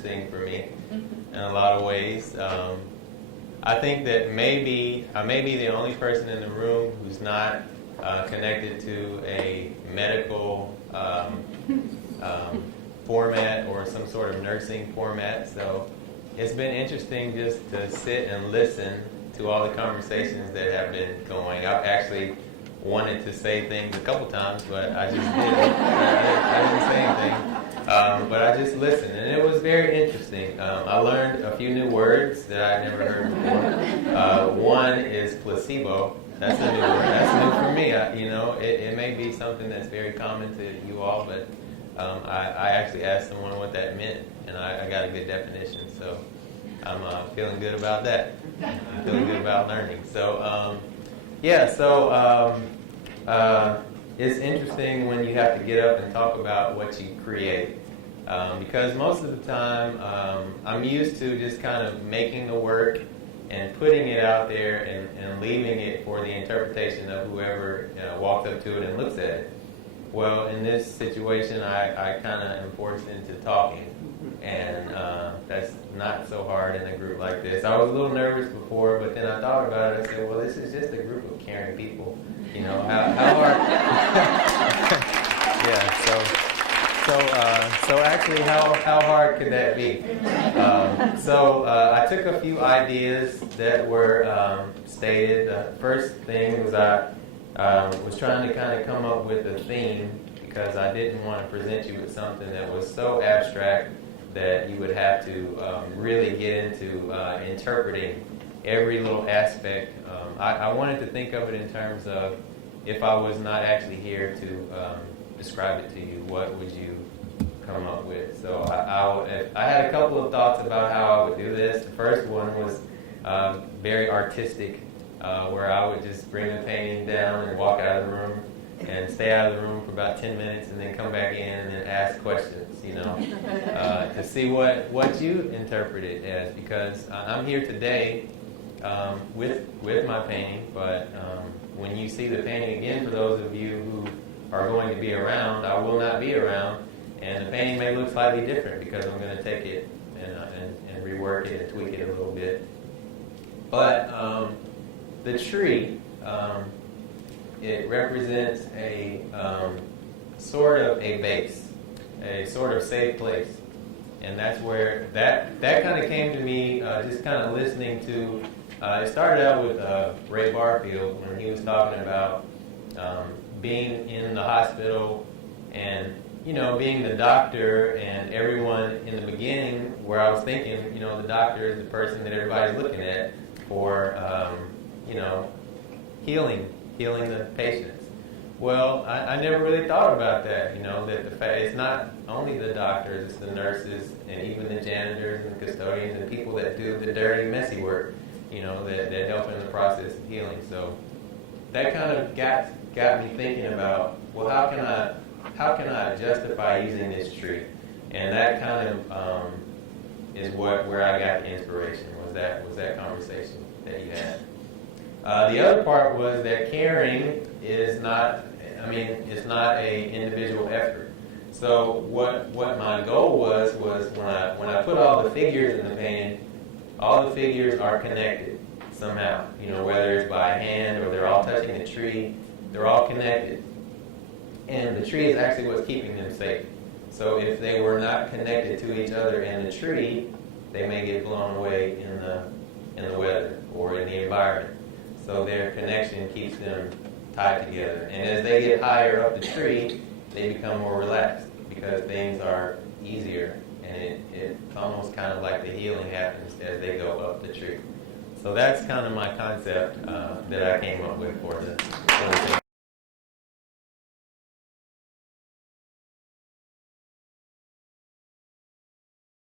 interesting for me in a lot of ways. I think that maybe I may be the only person in the room who's not connected to a medical format or some sort of nursing format. So it's been interesting just to sit and listen to all the conversations that have been going. I've actually wanted to say things a couple times, but I just didn't. I didn't say anything. But I just listened, and it was very interesting. I learned a few new words that I'd never heard before. One is placebo. That's a new word. That's new for me. It may be something that's very common to you all, but I actually asked someone what that meant, and I got a good definition. So I'm feeling good about that. I'm feeling good about learning. So it's interesting when you have to get up and talk about what you create. Because most of the time, I'm used to just kind of making the work and putting it out there and leaving it for the interpretation of whoever walks up to it and looks at it. Well, in this situation, I kind of am forced into talking, and that's not so hard in a group like this. I was a little nervous before, but then I thought about it. I said, well, this is just a group of caring people. How hard? Yeah, so actually, how hard could that be? I took a few ideas that were stated. The first thing was I was trying to kind of come up with a theme, because I didn't want to present you with something that was so abstract that you would have to really get into interpreting every little aspect. I wanted to think of it in terms of, if I was not actually here to describe it to you, what would you come up with? So I had a couple of thoughts about how I would do this. The first one was very artistic, where I would just bring the painting down and walk out of the room and stay out of the room for about 10 minutes and then come back in and then ask questions, to see what you interpret it as, because I'm here today with my painting, but when you see the painting again, for those of you who are going to be around, I will not be around, and the painting may look slightly different because I'm going to take it and rework it and tweak it a little bit. But the tree, it represents a sort of a base, a sort of safe place. And that's where that kind of came to me, just kind of listening to, it started out with Ray Barfield when he was talking about being in the hospital and, being the doctor, and everyone in the beginning, where I was thinking, the doctor is the person that everybody's looking at for, healing the patients. Well, I never really thought about that, that the fact it's not only the doctors, it's the nurses, and even the janitors and custodians and people that do the dirty, messy work, that help in the process of healing. So that kind of got me thinking about, well, how can I justify using this tree? And that kind of is where I got the inspiration, was that conversation that you had. The other part was that caring is not, it's not a individual effort. So what my goal was when I put all the figures in the painting, all the figures are connected somehow. Whether it's by hand or they're all touching the tree, they're all connected. And the tree is actually what's keeping them safe. So if they were not connected to each other and the tree, they may get blown away in the weather or in the environment. So their connection keeps them tied together. And as they get higher up the tree, they become more relaxed because things are easier, and it's almost kind of like the healing happens as they go up the tree. So that's kind of my concept that I came up with for the thing.